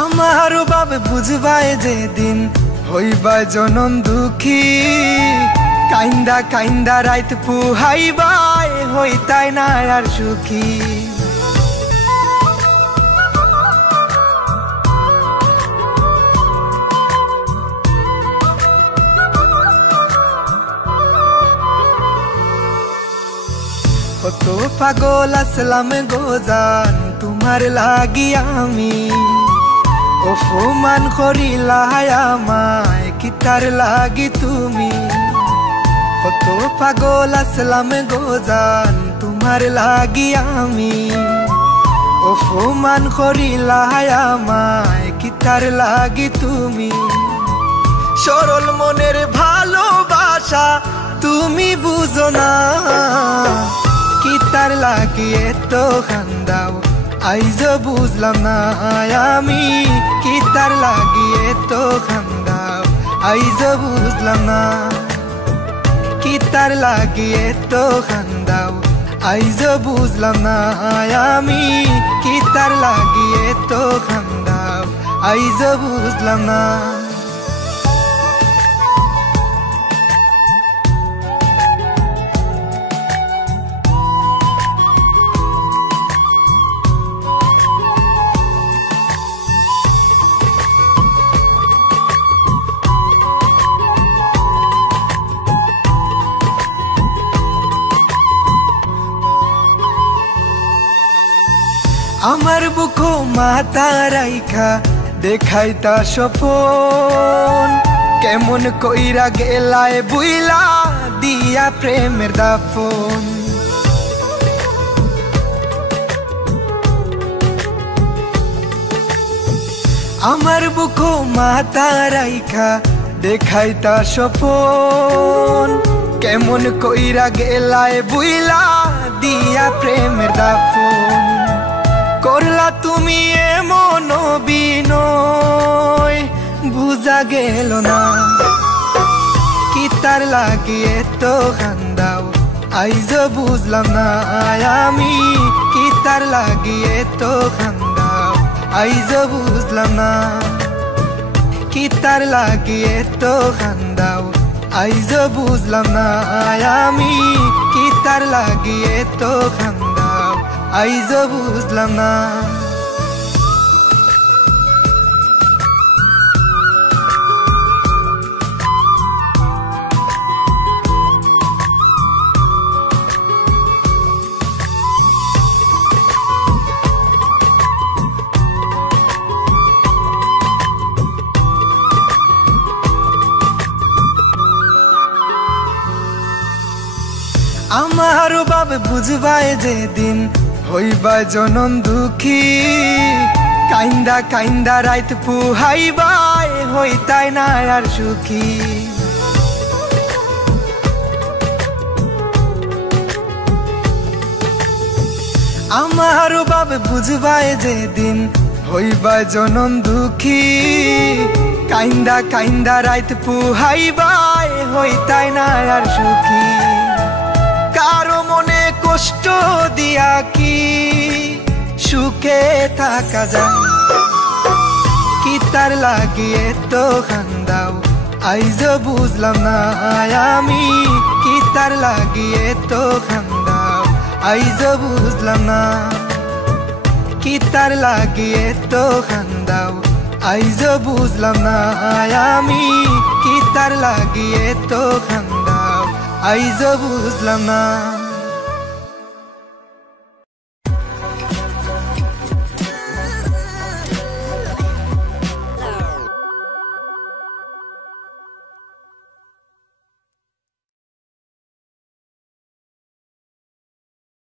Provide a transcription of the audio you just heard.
আমার বাবে বুঝবাই যেদিন হইবাই জনম দুঃখী, কাইন্দা কাইন্দা রাইত পুহাইবাই হইতাই না আর সুখী। কত পাগল আসলাম গোজান তোমার লাগি আমি, অপমান করিলা আমায় কিতার লাগি তুমি। কত পাগল আসলাম গোজান তোমার লাগি আমি, অপমান করিলা আমায় কিতার লাগি তুমি। সরল মনের ভালোবাসা তুমি বুঝো না, কিতার লাগি এত কান্দাও আইজ বুঝলাম না আমি। কিতার লাগি এত কান্দাও আইজ বুঝলাম না, কিতার লাগি এত কান্দাও আইজ বুঝলাম না আমি। কিতার লাগি এত কান্দাও আইজ বুঝলাম না। আমার বুকো মাথা রাইখা দেখাইতা স্বপন, কেমন কইরা গেলায় বুইলা দিয়া প্রেমের দাফন। আমার বুকো মাথা রাইখা দেখাইতা স্বপন, কেমন কইরা গেলায় বুইলা দিয়া প্রেমের দাফন। করলা তুমি এমন বিনয় বুঝা গেল না, কিতার লাগি এত কান্দাও আইজ বুঝলাম না আমি। কিতার লাগি এত কান্দাও আইজ বুঝলাম না, কিতার লাগি এত কান্দাও আইজ বুঝলাম না আমি। কিতার লাগি এত কান্দাও আইজ বুঝলাম না। আমার বাবে বুঝবাই যেদিন হইবাই জনম দুঃখী, কাইন্দা কাইন্দা রাইত পুহাইবাই হইতাই না আর সুখী। আমার বাবে বুঝবাই যেদিন হইবাই জনম দুঃখী, কাইন্দা কাইন্দা রাইত পুহাইবাই হইতাই না আর সুখী। কারো মনে কষ্ট দিয়া কি সুখে থাকা যায়, কিতার লাগি এত কান্দাও আইজ বুঝলাম না আমি। কিতার লাগি এত কান্দাও আইজ বুঝলাম না, কিতার লাগি এত কান্দাও আইজ বুঝলাম না আমি। কিতার লাগি এত কান্দাও আইজ বুঝলাম না।